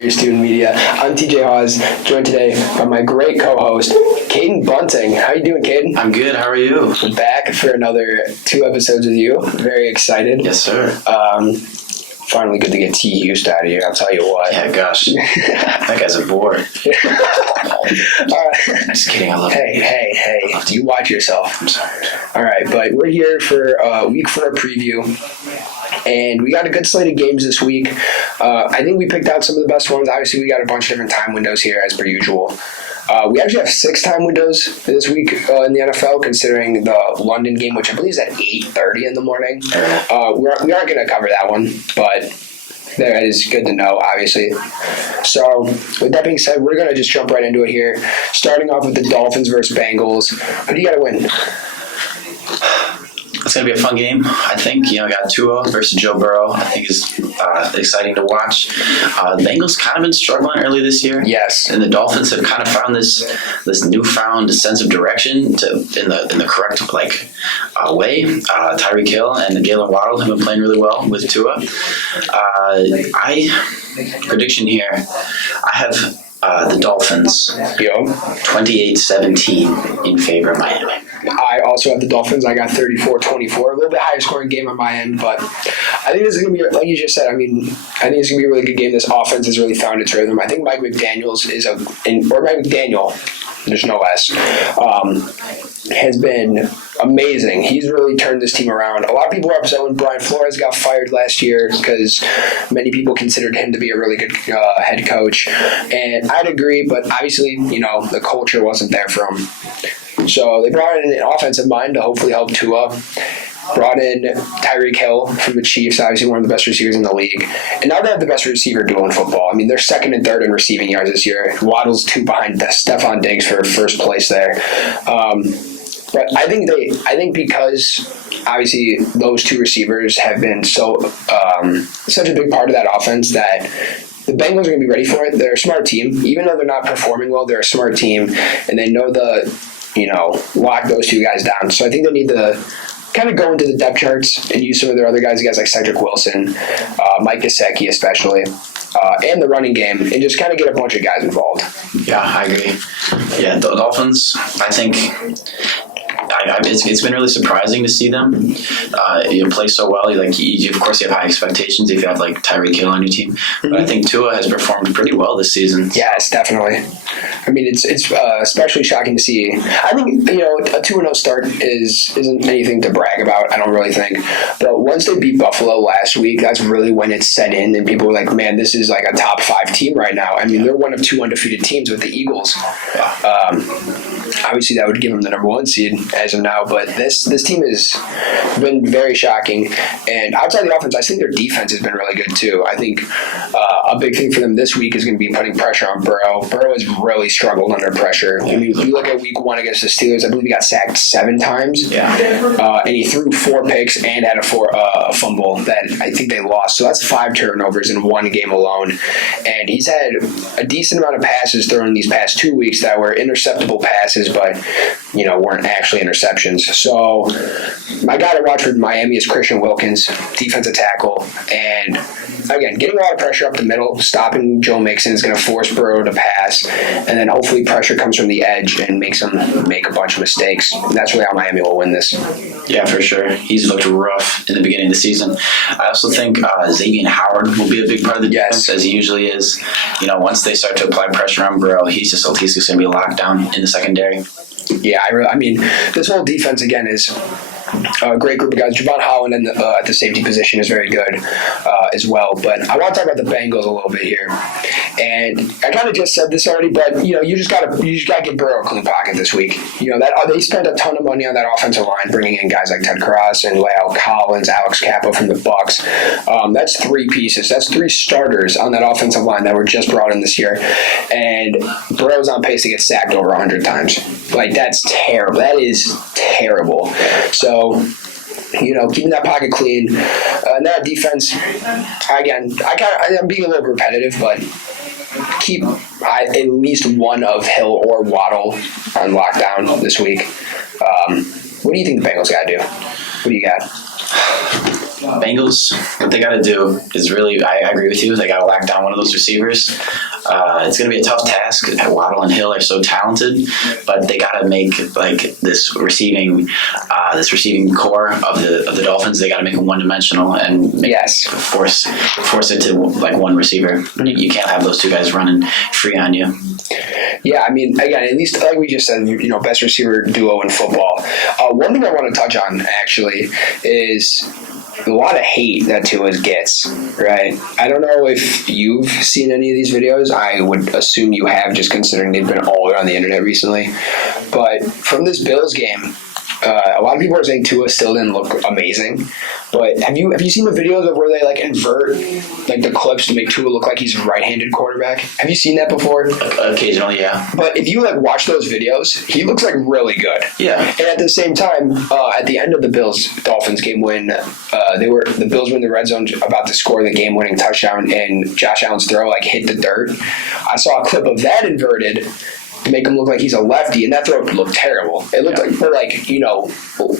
Your student media. I'm TJ Haws, joined today by my great co-host, Caiden Bunting. How you doing, Caiden? I'm good. How are you? We're back for another 2 episodes with you. Very excited. Yes, sir. Finally good to get T. Hughes out of here, I'll tell you what. Yeah, gosh. That guy's a bore. Just kidding. I love him. Hey. Do you watch yourself? I'm sorry. All right, but we're here for Week 4 preview. And we got a good slate of games this week. I think we picked out some of the best ones. Obviously, we got a bunch of different time windows here, as per usual. We actually have 6 time windows this week in the NFL, considering the London game, which I believe is at 8:30 in the morning. We aren't going to cover that one, but that is good to know, obviously. So, with that being said, we're going to just jump right into it here. Starting off with the Dolphins versus Bengals. Who do you got to win? It's going to be a fun game, I think. I got Tua versus Joe Burrow. I think is exciting to watch. The Bengals kind of been struggling early this year. Yes. And the Dolphins have kind of found this newfound sense of direction in the correct way. Tyreek Hill and Jalen Waddle have been playing really well with Tua. Prediction here, I have the Dolphins 28-17 in favor of Miami. I also have the Dolphins. I got 34-24. A little bit higher scoring game on my end, but I think this is going to be, like you just said, I think it's going to be a really good game. This offense has really found its rhythm. I think Mike McDaniels there's no S, has been amazing. He's really turned this team around. A lot of people were upset when Brian Flores got fired last year because many people considered him to be a really good head coach. And I'd agree, but obviously, the culture wasn't there for him. So they brought in an offensive mind to hopefully help Tua. Brought in Tyreek Hill from the Chiefs, obviously one of the best receivers in the league. And now they have the best receiver duo in football. I mean, they're second and third in receiving yards this year. Waddle's 2 behind Stephon Diggs for first place there. But I think because obviously those 2 receivers have been such a big part of that offense that the Bengals are going to be ready for it. They're a smart team. Even though they're not performing well, they're a smart team, and they know lock those 2 guys down. So I think they need to kind of go into the depth charts and use some of their other guys like Cedric Wilson, Mike Gesicki especially, and the running game, and just kind of get a bunch of guys involved. Yeah, I agree. Yeah, the Dolphins, I think it's been really surprising to see them play so well. Of course, you have high expectations if you have Tyreek Hill on your team. But I think Tua has performed pretty well this season. Yes, definitely. I mean, it's especially shocking to see. I think a 2-0 start isn't anything to brag about. I don't really think. But once they beat Buffalo last week, that's really when it set in, and people were like, "Man, this is like a top 5 team right now." I mean, they're one of 2 undefeated teams with the Eagles. Yeah. Obviously, that would give them the number 1 seed as of now, but this team has been very shocking. And outside the offense, I think their defense has been really good too. I think a big thing for them this week is going to be putting pressure on Burrow. Burrow has really struggled under pressure. I mean, if you look at Week 1 against the Steelers, I believe he got sacked 7 times. Yeah. And he threw 4 picks and had a fumble that I think they lost. So that's 5 turnovers in 1 game alone. And he's had a decent amount of passes thrown in these past 2 weeks that were interceptable passes, but weren't actually interceptions. So my guy to watch for Miami is Christian Wilkins, defensive tackle, and again, getting a lot of pressure up the middle, stopping Joe Mixon is going to force Burrow to pass, and then hopefully pressure comes from the edge and makes him make a bunch of mistakes. And that's really how Miami will win this. Yeah, for sure. He's looked rough in the beginning of the season. I also think Xavier Howard will be a big part of the defense, as he usually is. Once they start to apply pressure on Burrow, he's just going to be locked down in the secondary. Yeah, I mean, this whole defense, again, is a great group of guys. Javon Holland at the safety position is very good as well. But I want to talk about the Bengals a little bit here. And I kind of just said this already, but you just gotta give Burrow a clean pocket this week. They spent a ton of money on that offensive line, bringing in guys like Ted Karras and La'el Collins, Alex Cappa from the Bucs. That's 3 pieces. That's 3 starters on that offensive line that were just brought in this year. And Burrow's on pace to get sacked over 100 times. That's terrible. That is terrible. So, keeping that pocket clean. And that defense, again, I'm being a little repetitive, but keep at least one of Hill or Waddle on lockdown this week. What do you think the Bengals got to do? What do you got? Bengals, what they got to do is really, I agree with you, they got to lock down one of those receivers. It's going to be a tough task. Waddle and Hill are so talented, but they got to make like this receiving core of the Dolphins. They got to make them one-dimensional and force it to like one receiver. You can't have those two guys running free on you. Yeah, I mean, again, at least like we just said, best receiver duo in football. One thing I want to touch on actually is a lot of hate that Tua gets, right? I don't know if you've seen any of these videos. I would assume you have, just considering they've been all around the internet recently. But from this Bills game, a lot of people are saying Tua still didn't look amazing. But have you seen the videos of where they like invert like the clips to make Tua look like he's a right-handed quarterback? Have you seen that before? Occasionally, yeah. But if you like watch those videos, he looks like really good. Yeah. And at the same time, at the end of the Bills-Dolphins game when the Bills were in the red zone about to score the game-winning touchdown and Josh Allen's throw like hit the dirt, I saw a clip of that inverted to make him look like he's a lefty, and that throw looked terrible. It looked like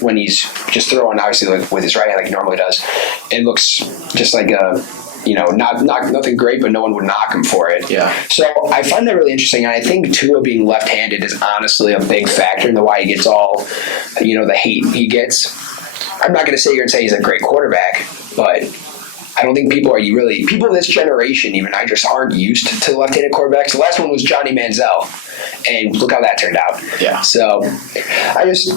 when he's just throwing obviously like with his right hand like he normally does, it looks just like a nothing great, but no one would knock him for it. Yeah. So I find that really interesting, and I think Tua being left-handed is honestly a big factor in why he gets all the hate he gets. I'm not going to sit here and say he's a great quarterback, but I don't think people in this generation even just aren't used to left-handed quarterbacks. The last one was Johnny Manziel, and look how that turned out. Yeah. So I just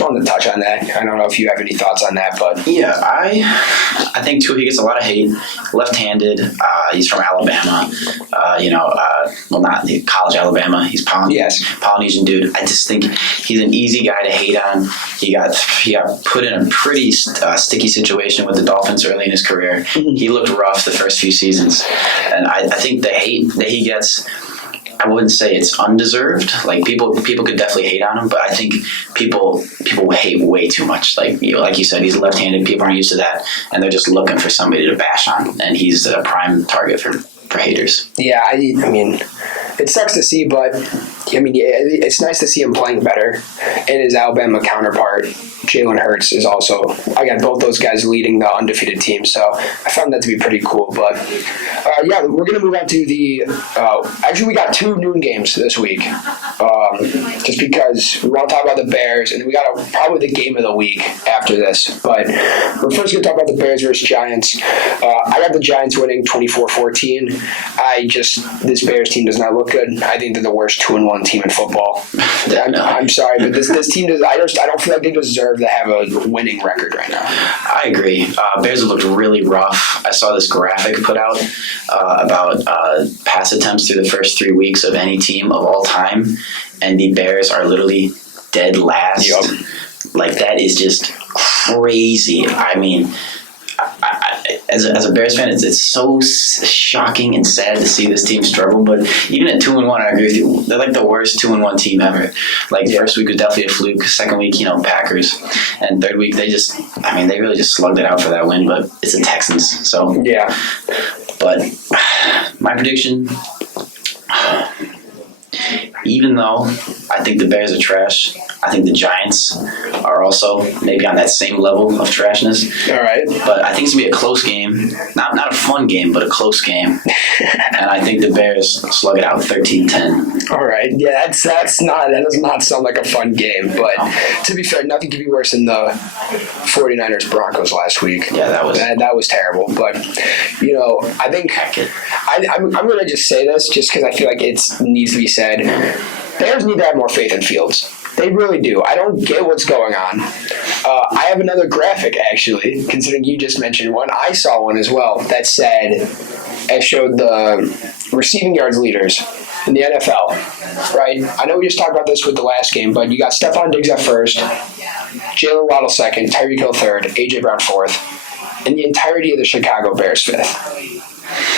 wanted to touch on that. I don't know if you have any thoughts on that, but yeah, I think too he gets a lot of hate. Left-handed. He's from Alabama. Not college Alabama. He's Polynesian dude. I just think he's an easy guy to hate on. He got put in a pretty sticky situation with the Dolphins early in his career. Mm-hmm. He looked rough the first few seasons, and I think the hate that he gets, I wouldn't say it's undeserved. Like people could definitely hate on him, but I think people hate way too much. Like you said, he's left-handed. People aren't used to that, and they're just looking for somebody to bash on, and he's a prime target for haters. Yeah, I mean, it sucks to see, but I mean, it's nice to see him playing better. And his Alabama counterpart, Jalen Hurts, is also, again, both those guys leading the undefeated team. So I found that to be pretty cool. But we're going to move on to the. Actually, we got 2 noon games this week, just because we want to talk about the Bears, and then we got probably the game of the week after this. But we're first going to talk about the Bears versus Giants. I got the Giants winning 24-14. This Bears team does not look good. I think they're the worst 2-1 team in football. I'm sorry, but this team does. I don't feel like they deserve to have a winning record right now. I agree. Bears have looked really rough. I saw this graphic put out about pass attempts through the first 3 weeks of any team of all time, and the Bears are literally dead last. Yep. Like, that is just crazy. I mean, as a Bears fan, it's so shocking and sad to see this team struggle. But even at 2-1, I agree with you. They're like the worst 2-1 team ever. First week was definitely a fluke. Second week, Packers, and third week they really just slugged it out for that win. But it's the Texans, so yeah. But my prediction, even though I think the Bears are trash, I think the Giants are also maybe on that same level of trashness. All right. But I think it's going to be a close game. Not a fun game, but a close game. And I think the Bears slug it out 13-10. All right. Yeah, that does not sound like a fun game. But to be fair, nothing could be worse than the 49ers Broncos last week. Yeah, that was terrible. But, I think I'm going to just say this just because I feel like it needs to be said. Bears need to have more faith in Fields. They really do. I don't get what's going on. I have another graphic, actually, considering you just mentioned one. I saw one as well that showed the receiving yards leaders in the NFL, right? I know we just talked about this with the last game, but you got Stephon Diggs at first, Jalen Waddle second, Tyreek Hill third, A.J. Brown fourth, and the entirety of the Chicago Bears fifth.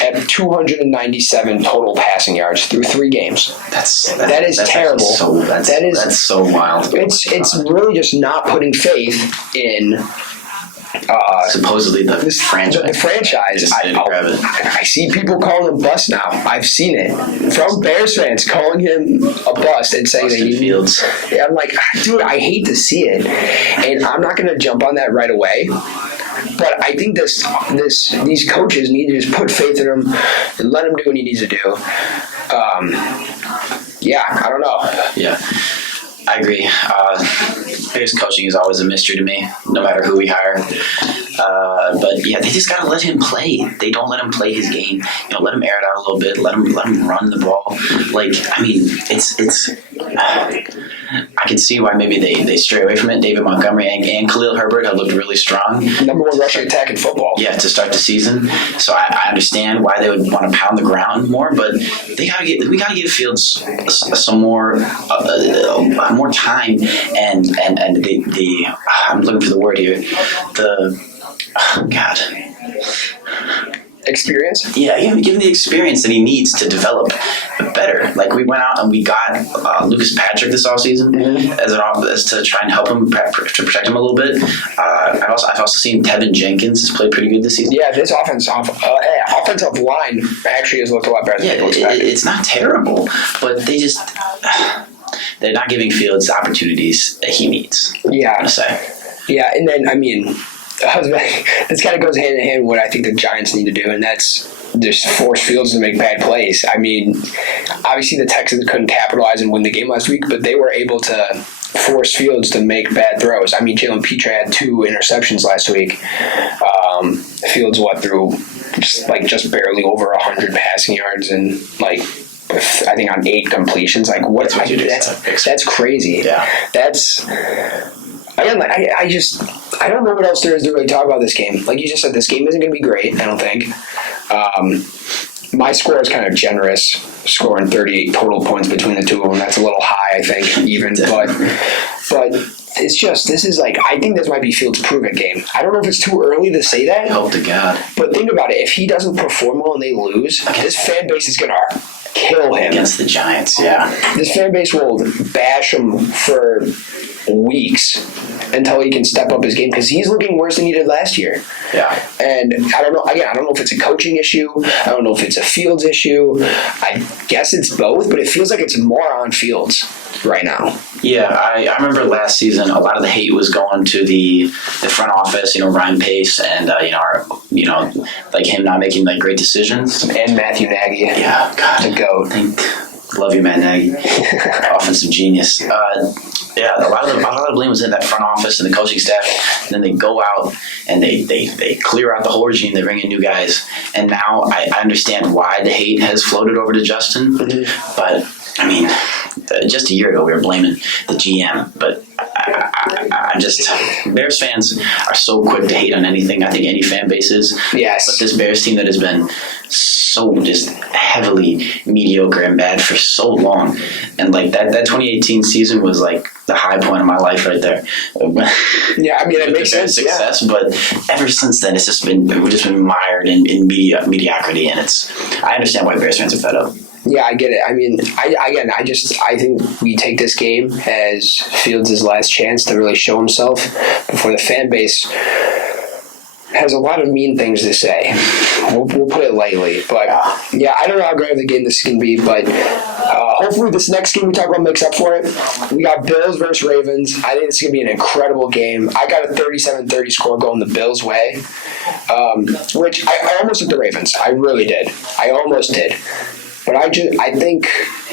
At 297 total passing yards through 3 games. That is terrible. That's so wild. It's really just not putting faith in supposedly the franchise. The franchise. I see people calling him bust now. I've seen it from Bears fans calling him a bust and saying that he Fields. Yeah, I'm like, dude, I hate to see it, and I'm not going to jump on that right away. But I think these coaches need to just put faith in him and let him do what he needs to do. I don't know. Yeah, I agree. Bears coaching is always a mystery to me, no matter who we hire. But yeah, they just gotta let him play. They don't let him play his game. Let him air it out a little bit. Let him run the ball. It's. I can see why maybe they stray away from it. David Montgomery and Khalil Herbert have looked really strong. Number one rushing attack in football. Yeah, to start the season. So I understand why they would want to pound the ground more, but we gotta give Fields some more time and the I'm looking for the word here. Experience? Yeah, give him the experience that he needs to develop better. Like we went out and we got Lucas Patrick this offseason as to try and help him to protect him a little bit. I've also seen Tevin Jenkins has played pretty good this season. Yeah, this offensive line actually has looked a lot better than people expected. It's not terrible, but they're not giving Fields the opportunities that he needs. Yeah, I'm gonna say. Yeah, and then this kind of goes hand in hand with what I think the Giants need to do, and that's just force Fields to make bad plays. I mean, obviously the Texans couldn't capitalize and win the game last week, but they were able to force Fields to make bad throws. I mean, Jalen Petre had 2 interceptions last week. Fields threw just barely over 100 passing yards and I think on 8 completions. That's crazy. Yeah. That's. Again, I don't know what else there is to really talk about this game. Like you just said, this game isn't going to be great, I don't think. My score is kind of generous, scoring 38 total points between the two of them. That's a little high, I think, even. But it's just, I think this might be Fields' prove-it game. I don't know if it's too early to say that. Hope to God. But think about it. If he doesn't perform well and they lose, this fan base is going to kill him. Against the Giants, yeah. This fan base will bash him for weeks until he can step up his game because he's looking worse than he did last year. Yeah. And I don't know. Again, I don't know if it's a coaching issue. I don't know if it's a Fields issue. I guess it's both, but it feels like it's more on Fields right now. Yeah, I remember last season a lot of the hate was going to the front office. Ryan Pace and him not making great decisions. And Matthew Nagy. Yeah, God, the GOAT. Love you, Matt Nagy. Offensive genius. Yeah, a lot of the blame was in that front office and the coaching staff. And then they go out and they clear out the whole regime. They bring in new guys. And now I understand why the hate has floated over to Justin. Mm-hmm. But, I mean, just a year ago we were blaming the GM. But I just Bears fans are so quick to hate on anything. I think any fan base is. Yes. But this Bears team that has been so just heavily mediocre and bad for so long, and that 2018 season was the high point of my life right there. Yeah, I mean it makes sense. Success, but ever since then we've just been mired in mediocrity, and I understand why Bears fans are fed up. Yeah, I get it. I mean, I think we take this game as Fields' last chance to really show himself before the fan base has a lot of mean things to say. We'll put it lightly. But, yeah, I don't know how great of a game this is going to be, but hopefully this next game we talk about makes up for it. We got Bills versus Ravens. I think it's going to be an incredible game. I got a 37-30 score going the Bills' way, which I almost took the Ravens. I really did. I almost did. But I think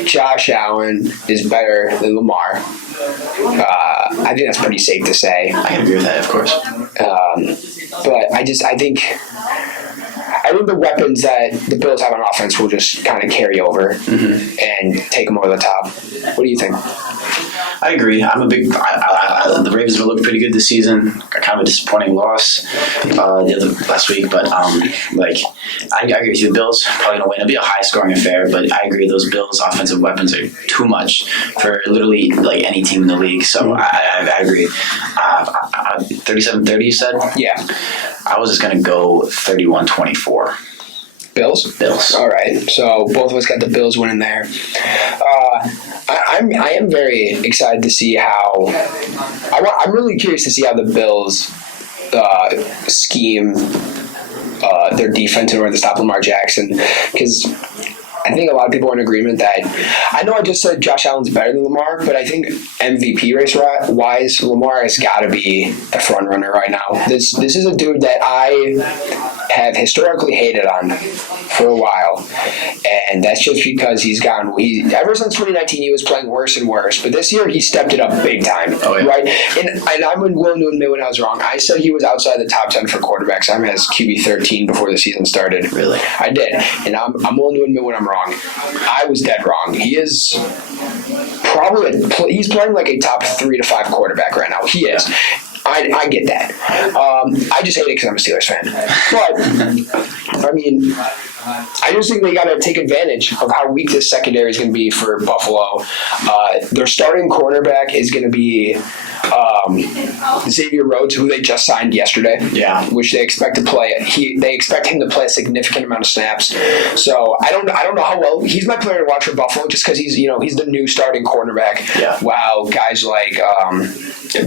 Josh Allen is better than Lamar. I think that's pretty safe to say. I can agree with that, of course. But I think the weapons that the Bills have on offense will just kind of carry over and take them over the top. What do you think? I agree. I'm a big. The Ravens have looked pretty good this season. Kind of a disappointing loss last week, but I agree with you. The Bills probably gonna win. It'll be a high scoring affair, but I agree those Bills offensive weapons are too much for literally any team in the league. So I agree. 37-30, you said? Yeah. I was just gonna go 31-24. Bills. All right. So both of us got the Bills winning there. I am very excited to see how. I'm really curious to see how the Bills scheme their defense in order to stop Lamar Jackson, because I think a lot of people are in agreement that I know I just said Josh Allen's better than Lamar, but I think MVP race wise, Lamar has got to be the front runner right now. This is a dude that I have historically hated on for a while, and that's just because ever since 2019 he was playing worse and worse, but this year he stepped it up big time. Oh, yeah. Right? And I'm willing to admit when I was wrong. I said he was outside the top 10 for quarterbacks. I'm as QB 13 before the season started. Really? I did, and I'm willing to admit when I'm wrong. I was dead wrong. He is he's playing like a top 3 to 5 quarterback right now. He is. I get that. I just hate it because I'm a Steelers fan. But, I mean, I just think they got to take advantage of how weak this secondary is going to be for Buffalo. Their starting cornerback is going to be Xavier Rhodes, who they just signed yesterday. Yeah, which they expect to play. They expect him to play a significant amount of snaps. So I don't know how well he's my player to watch for Buffalo, just because he's the new starting cornerback. Yeah. Wow, guys like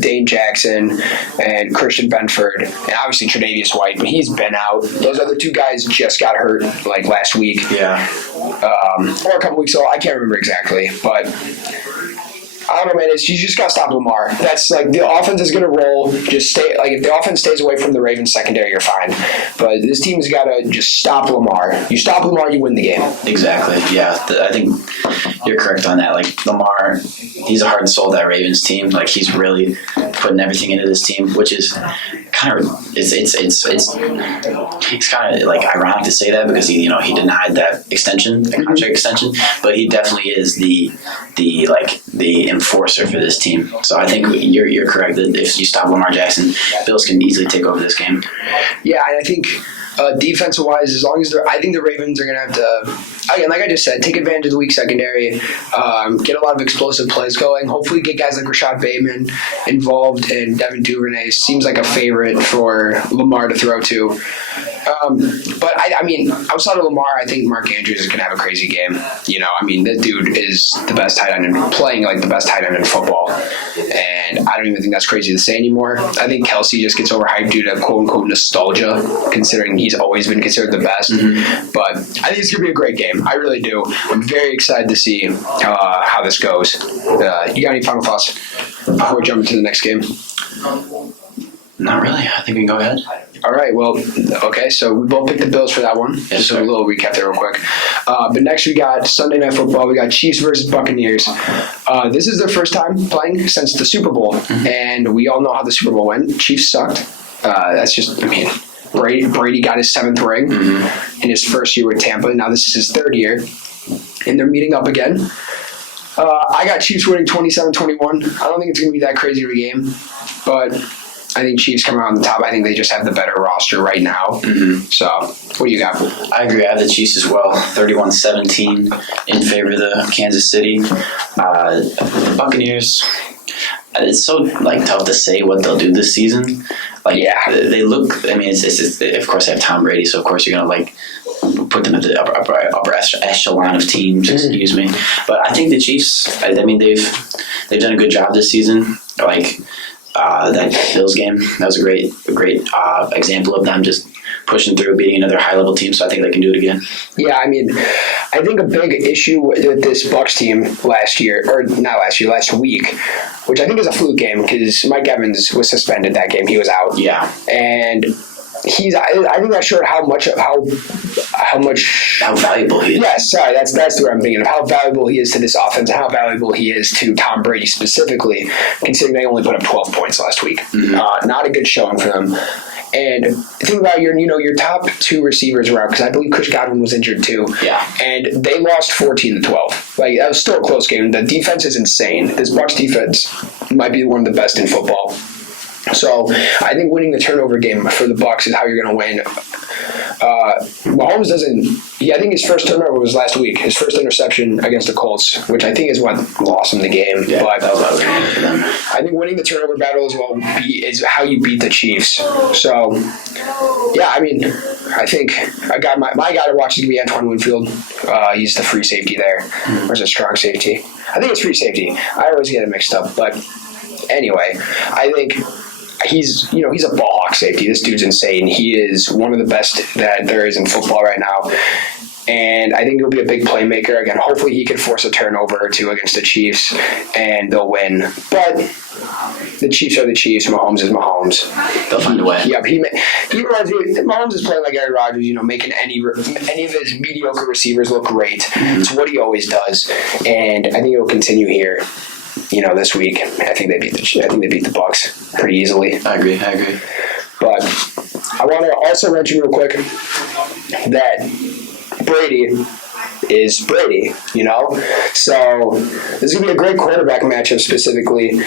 Dane Jackson and Christian Benford, and obviously Tre'Davious White, but he's been out. Those other 2 guys just got hurt like last week. Yeah. Or a couple weeks ago. I can't remember exactly, but I don't know, man. You just got to stop Lamar. That's like the offense is going to roll. Just stay. Like if the offense stays away from the Ravens secondary, you're fine. But this team's got to just stop Lamar. You stop Lamar, you win the game. Exactly. Yeah, I think you're correct on that. Like Lamar, he's a heart and soul of that Ravens team. Like he's really putting everything into this team, which is kind of it's kind of like ironic to say that because he denied that extension, the contract extension, but he definitely is the enforcer for this team. So I think you're correct that if you stop Lamar Jackson, Bills can easily take over this game. Yeah, and I think defensive wise, as long as I think the Ravens are going to have to, again, like I just said, take advantage of the weak secondary, get a lot of explosive plays going. Hopefully, get guys like Rashad Bateman involved, and Devin Duvernay seems like a favorite for Lamar to throw to. But I mean, outside of Lamar, I think Mark Andrews is going to have a crazy game. That dude is the best tight end and playing like the best tight end in football. And I don't even think that's crazy to say anymore. I think Kelsey just gets overhyped due to quote unquote nostalgia, considering he's always been considered the best. Mm-hmm. But I think it's going to be a great game. I really do. I'm very excited to see how this goes. You got any final thoughts before we jump into the next game? Not really. I think we can go ahead. All right. Well, okay. So we both picked the Bills for that one. Yes, just a little recap there real quick. But next we got Sunday Night Football. We got Chiefs versus Buccaneers. This is their first time playing since the Super Bowl. Mm-hmm. And we all know how the Super Bowl went. Chiefs sucked. That's just, Brady got his 7th ring in his first year with Tampa. Now this is his 3rd year. And they're meeting up again. I got Chiefs winning 27-21. I don't think it's going to be that crazy of a game. But I think Chiefs come out on the top. I think they just have the better roster right now. Mm-hmm. So, what do you got? I agree. I have the Chiefs as well. 31-17 in favor of the Kansas City. The Buccaneers, it's so tough to say what they'll do this season. They look. It's of course they have Tom Brady, so of course you're gonna put them at the upper echelon of teams. Mm-hmm. Excuse me, but I think the Chiefs. They've done a good job this season. That Bills game, that was a great example of them just pushing through, beating another high-level team, so I think they can do it again. Yeah, I think a big issue with this Bucs team last week, which I think is a fluke game because Mike Evans was suspended that game. He was out. Yeah. And I think that showed how valuable he is. Yeah, sorry, that's the word I'm thinking of. How valuable he is to this offense, and how valuable he is to Tom Brady specifically, considering they only put up 12 points last week. Mm-hmm. Not a good showing for them. And think about your top 2 receivers were out because I believe Chris Godwin was injured too. Yeah. And they lost 14-12. That was still a close game. The defense is insane. This Bucs defense might be one of the best in football. So I think winning the turnover game for the Bucs is how you're going to win. Mahomes doesn't. Yeah, I think his first turnover was last week. His first interception against the Colts, which I think is what lost him the game. Yeah, but that was for them. I think winning the turnover battle as well is how you beat the Chiefs. So, yeah, I think I got my guy to watch is going to be Antoine Winfield. He's the free safety there. Or is it strong safety? I think it's free safety. I always get it mixed up. But anyway, I think he's a ball hawk safety. This dude's insane. He is one of the best that there is in football right now. And I think he'll be a big playmaker. Again, hopefully he can force a turnover or two against the Chiefs, and they'll win. But the Chiefs are the Chiefs. Mahomes is Mahomes. They'll find a way. Yep. He reminds me, Mahomes is playing like Aaron Rodgers, making any of his mediocre receivers look great. It's what he always does. And I think it'll continue here. This week, I think they beat the Bucs pretty easily. I agree. But I want to also mention real quick that Brady is Brady, So this is gonna be a great quarterback matchup specifically.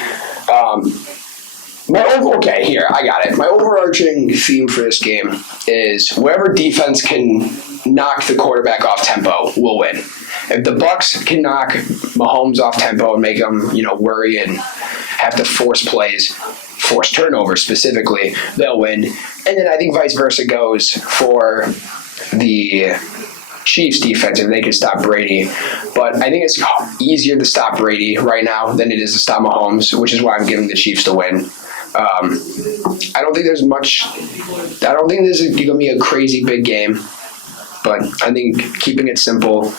I got it. My overarching theme for this game is whoever defense can knock the quarterback off tempo will win. If the Bucs can knock Mahomes off tempo and make him, worry and have to force turnovers specifically, they'll win. And then I think vice versa goes for the Chiefs defense if they can stop Brady. But I think it's easier to stop Brady right now than it is to stop Mahomes, which is why I'm giving the Chiefs to win. I don't think there's going to be a crazy big game, but I think keeping it simple,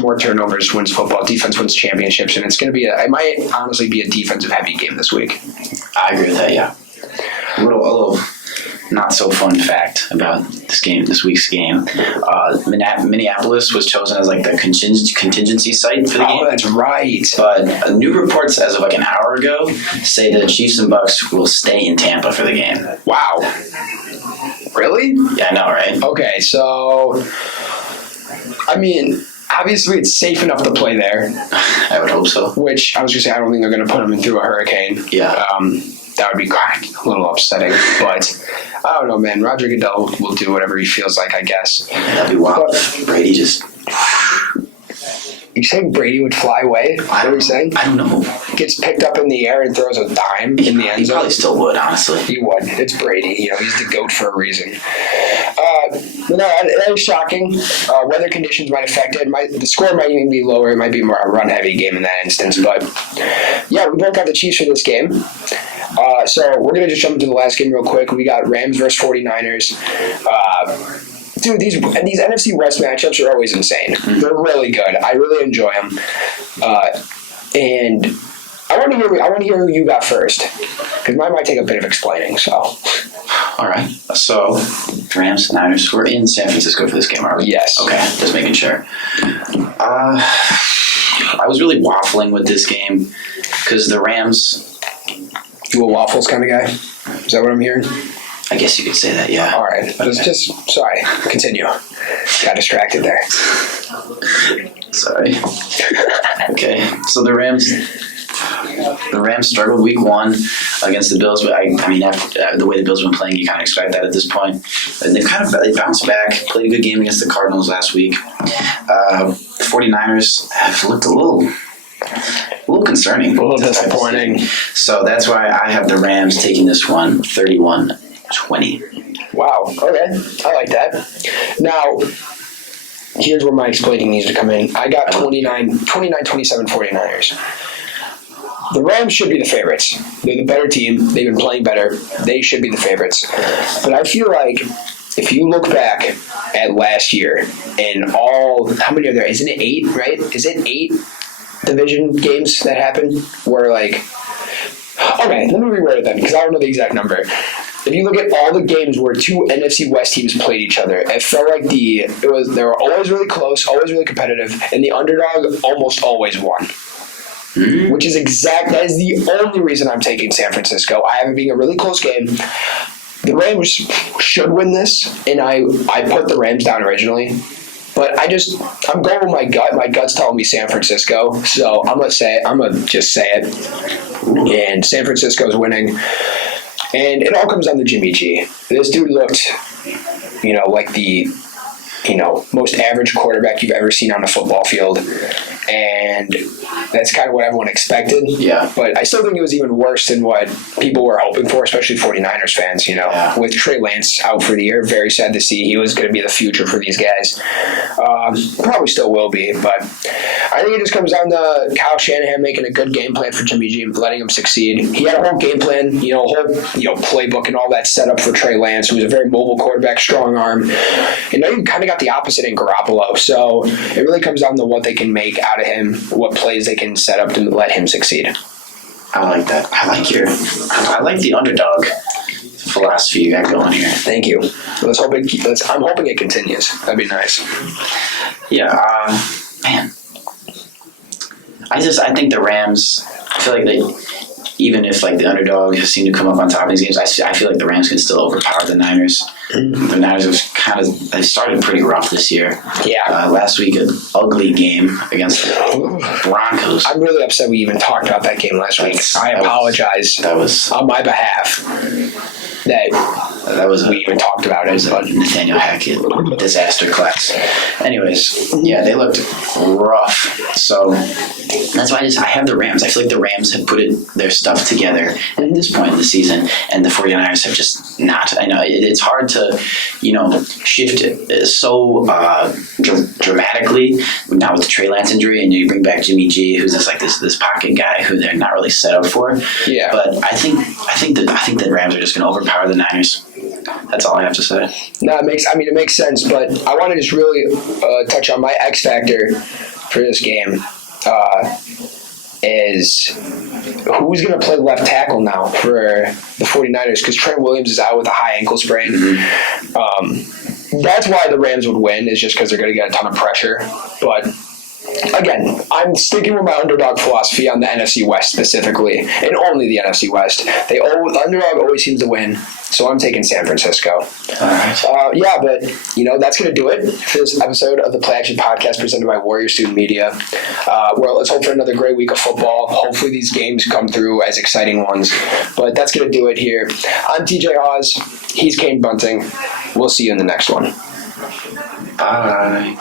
more turnovers wins football, defense wins championships, and it might honestly be a defensive heavy game this week. I agree with that, yeah. A little not so fun fact about this week's game. Minneapolis was chosen as like the contingency site for the game. Oh, that's right. But new reports as of like an hour ago say the Chiefs and Bucs will stay in Tampa for the game. Wow. Really? Yeah, I know, right? Okay, so obviously it's safe enough to play there. I would hope so. Which I was going to say, I don't think they're going to put them through a hurricane. Yeah. That would be a little upsetting, but I don't know, man. Roger Goodell will do whatever he feels like, I guess. That'd be wild. Brady just... You saying Brady would fly away? Is that what you're saying? I don't know. Gets picked up in the air and throws a dime in the end zone? He probably still would, honestly. He would. It's Brady. He's the GOAT for a reason. But no, that is shocking. Weather conditions might affect it. The score might even be lower. It might be more a run-heavy game in that instance. But, yeah, we both got the Chiefs for this game. So we're going to just jump into the last game real quick. We got Rams versus 49ers. Dude, these NFC West matchups are always insane. They're really good. I really enjoy them. And I want to hear who you got first, because mine might take a bit of explaining. So, all right. So, Rams, Niners. We're in San Francisco for this game, are we? Yes. Okay, just making sure. I was really waffling with this game because the Rams. You a waffles kind of guy? Is that what I'm hearing? I guess you could say that, yeah. All right. Okay. Sorry. Continue. Got distracted there. Sorry. Okay. So the Rams struggled week 1 against the Bills, but after the way the Bills have been playing, you kind of expect that at this point. And they bounced back, played a good game against the Cardinals last week. The 49ers have looked a little concerning. A little disappointing. So that's why I have the Rams taking this one 31-20. Wow. Okay. I like that. Now, here's where my explaining needs to come in. I got 29-27 49ers. The Rams should be the favorites. They're the better team. They've been playing better. They should be the favorites. But I feel like if you look back at last year and how many are there? Isn't it 8, right? Is it 8 division games that happened where okay, let me reword it then because I don't know the exact number. If you look at all the games where 2 NFC West teams played each other, it felt like they were always really close, always really competitive, and the underdog almost always won. Mm-hmm. That is the only reason I'm taking San Francisco. I have it being a really close game. The Rams should win this, and I put the Rams down originally. But I'm going with my gut. My gut's telling me San Francisco, so I'm gonna just say it. And San Francisco's winning. And it all comes down to Jimmy G. This dude looked, like the, most average quarterback you've ever seen on a football field. and that's kind of what everyone expected. Yeah. But I still think it was even worse than what people were hoping for, especially 49ers fans, with Trey Lance out for the year. Very sad to see. He was going to be the future for these guys. Probably still will be, but I think it just comes down to Kyle Shanahan making a good game plan for Jimmy G and letting him succeed. He had a whole game plan, a whole playbook and all that set up for Trey Lance, who was a very mobile quarterback, strong arm. And now you kind of got the opposite in Garoppolo. So it really comes down to what they can make out of him, what plays they can set up to let him succeed. I like that. I like the underdog philosophy you got going here. Thank you. I'm hoping it continues. That'd be nice. Yeah, man. I think the Rams, I feel like even if the underdog has seemed to come up on top of these games, I feel like the Rams can still overpower the Niners. The Niners have they started pretty rough this year. Yeah. Last week, an ugly game against the Broncos. I'm really upset we even talked about that game last week. I apologize. That was on my behalf. We even talked about it. It was a Nathaniel Hackett disaster class. Anyways, yeah, they looked rough. So that's why I have the Rams. I feel like the Rams have put their stuff together at this point in the season, and the 49ers have just not. I know it's hard to, shift it so dramatically now with the Trey Lance injury, and you bring back Jimmy G, who's just this pocket guy who they're not really set up for. Yeah. But I think the Rams are just going to overpower the Niners. That's all I have to say. No, it makes sense, but I want to just really touch on my X factor for this game. Is who's going to play left tackle now for the 49ers, because Trent Williams is out with a high ankle sprain. Mm-hmm. That's why the Rams would win, is just because they're going to get a ton of pressure. But again, I'm sticking with my underdog philosophy on the NFC West specifically, and only the NFC West. The underdog always seems to win, so I'm taking San Francisco. All right. But that's going to do it for this episode of the Play Action Podcast presented by Warrior Student Media. Let's hope for another great week of football. Hopefully these games come through as exciting ones. But that's going to do it here. I'm TJ Haws. He's Caiden Bunting. We'll see you in the next one. Bye.